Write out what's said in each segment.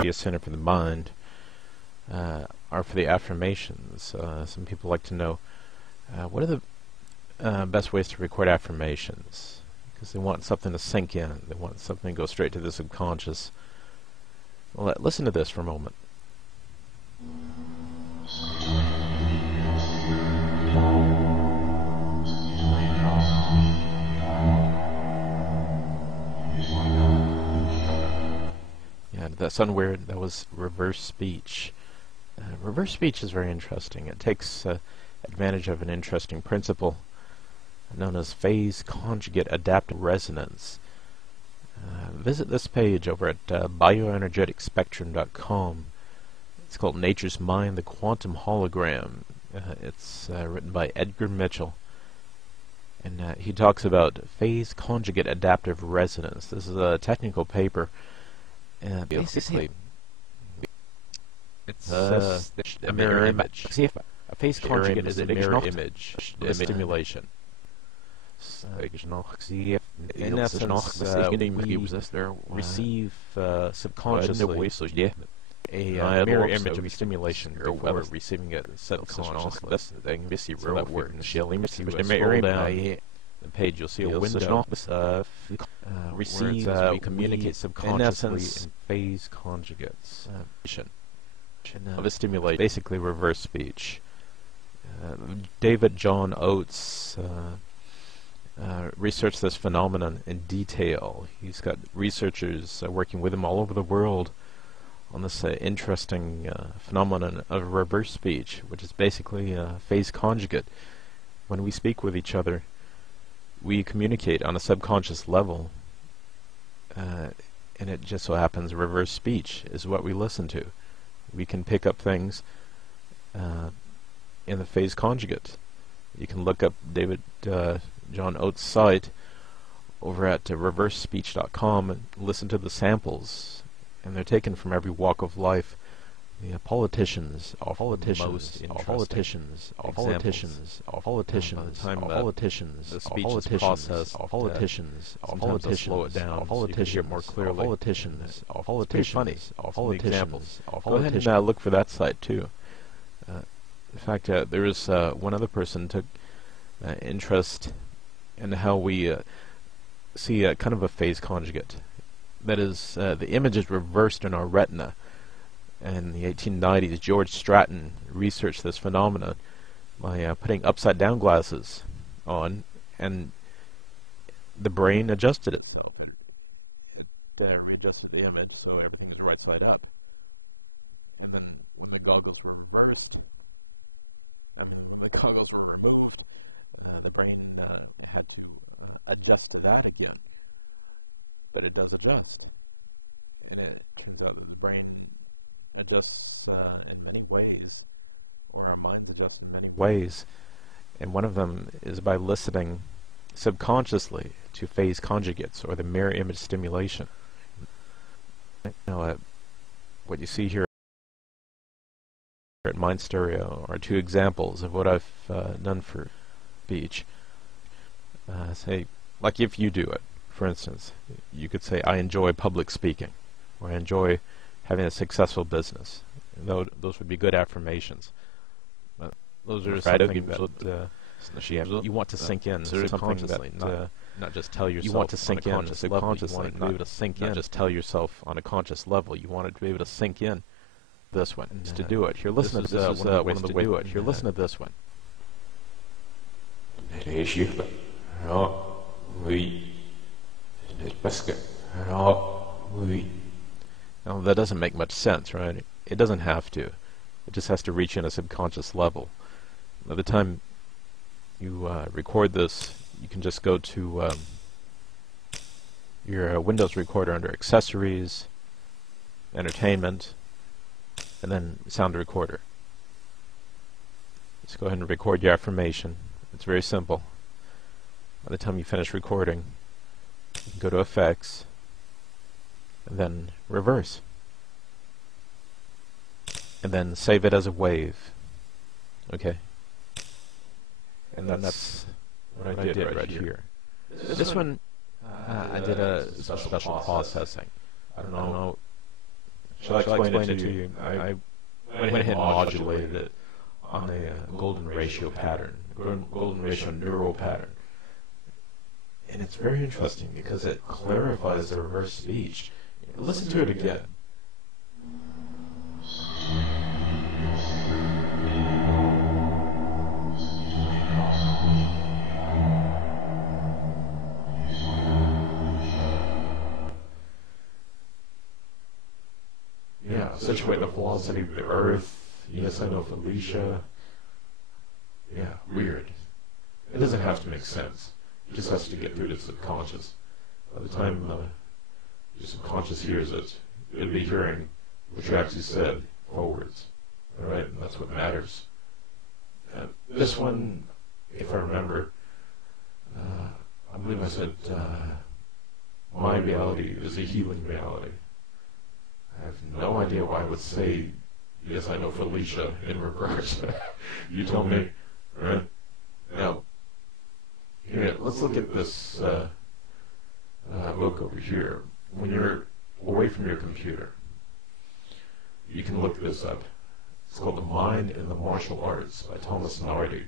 Be a center for the mind are for the affirmations. Some people like to know what are the best ways to record affirmations, because they want something to sink in. They want something to go straight to the subconscious. Well, listen to this for a moment. Yeah, did that sound weird? That was reverse speech. Reverse speech is very interesting. It takes advantage of an interesting principle known as phase conjugate adaptive resonance. Visit this page over at bioenergeticspectrum.com. It's called Nature's Mind, the Quantum Hologram. It's written by Edgar Mitchell. And he talks about phase conjugate adaptive resonance. This is a technical paper. Basically, it's a mirror image. A phase conjugate is a mirror image of stimulation. In essence, we receive subconsciously a mirror image of stimulation before receiving it subconsciously. So that works. The page, you'll see a window receives, we communicate subconsciously in phase conjugates of a stimulation, basically reverse speech. David John Oates researched this phenomenon in detail. He's got researchers working with him all over the world on this interesting phenomenon of reverse speech, which is basically a phase conjugate. When we speak with each other, we communicate on a subconscious level, and it just so happens reverse speech is what we listen to. We can pick up things in the phase conjugate. You can look up David John Oates' site over at reversespeech.com and listen to the samples, and they're taken from every walk of life. The politicians, all politicians, the speech process, politicians, slow it down, politicians, hear more clearly, politicians, politicians, politicians. Go ahead and look for that site too. In fact, there is one other person took interest in how we see kind of a phase conjugate. That is, the image is reversed in our retina. In the 1890s, George Stratton researched this phenomenon by putting upside-down glasses on, and the brain adjusted itself. It readjusted the image, so everything is right side up. And then when the goggles were reversed, when the goggles were removed, the brain had to adjust to that again. But it does adjust. And it turns out that the brain adjusts in many ways, or our minds adjust in many ways, and one of them is by listening subconsciously to phase conjugates, or the mirror image stimulation. What you see here at Mind Stereo are two examples of what I've done for speech. Say, like if you do it, for instance, you could say, I enjoy public speaking, or I enjoy having a successful business. Those would be good affirmations. Those are something that you want to sink in subconsciously, not just tell yourself. You want to sink in subconsciously, not to sink in. Not just tell yourself on a conscious level. You want it to be able to sink in. This one is to do it. Here, listen to this. One of the ways to do it. Here, listen to this one. Now, that doesn't make much sense, right? It doesn't have to. It just has to reach in a subconscious level. By the time you record this, you can just go to your Windows recorder under Accessories, Entertainment, and then Sound Recorder. Just go ahead and record your affirmation. It's very simple. By the time you finish recording, you can go to Effects, and then Reverse, and then save it as a wave. Okay? And then that's what I did right here. This one I did some special processing. I don't know. Shall I explain it to you? I went ahead and modulated it on a golden ratio pattern, golden ratio neural pattern. And it's very interesting because it clarifies the reverse speech. Listen to it again. Yeah, situate the velocity of the Earth. Yes, I know, Felicia. Yeah, weird. It doesn't have to make sense. It just has to get through to the subconscious. By the time your subconscious hears it, it'll be hearing what you actually said forwards. Alright, and that's what matters. This one, if I remember, I believe I said, my reality is a healing reality. I have no idea why I would say, yes, I know, Felicia, in reverse. You tell me. Right? Now, here, let's look at this book over here. When you're away from your computer, you can look this up. It's called The Mind and the Martial Arts by Thomas Nardi.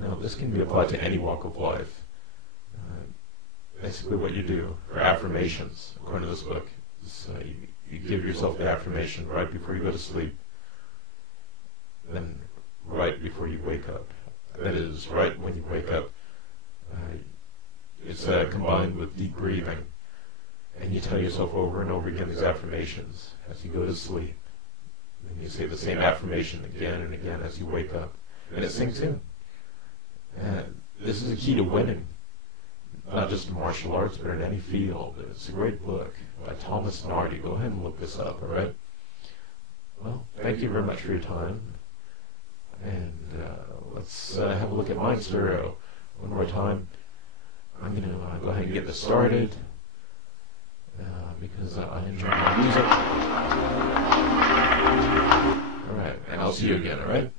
Now, this can be applied to any walk of life. Basically what you do are affirmations, according to this book. So you give yourself the affirmation right before you go to sleep, then right before you wake up. That is, right when you wake up. It's combined with deep breathing, and you tell yourself over and over again these affirmations as you go to sleep. And you say the same affirmation again and again as you wake up, and it sinks in. This is a key to winning, not just in martial arts, but in any field. It's a great book by Thomas Nardi. Go ahead and look this up, alright? Well, thank you very much for your time. And let's have a look at Mind Stereo one more time. I'm going to go ahead and get this started because I enjoy my music. Alright, and I'll see you again, alright?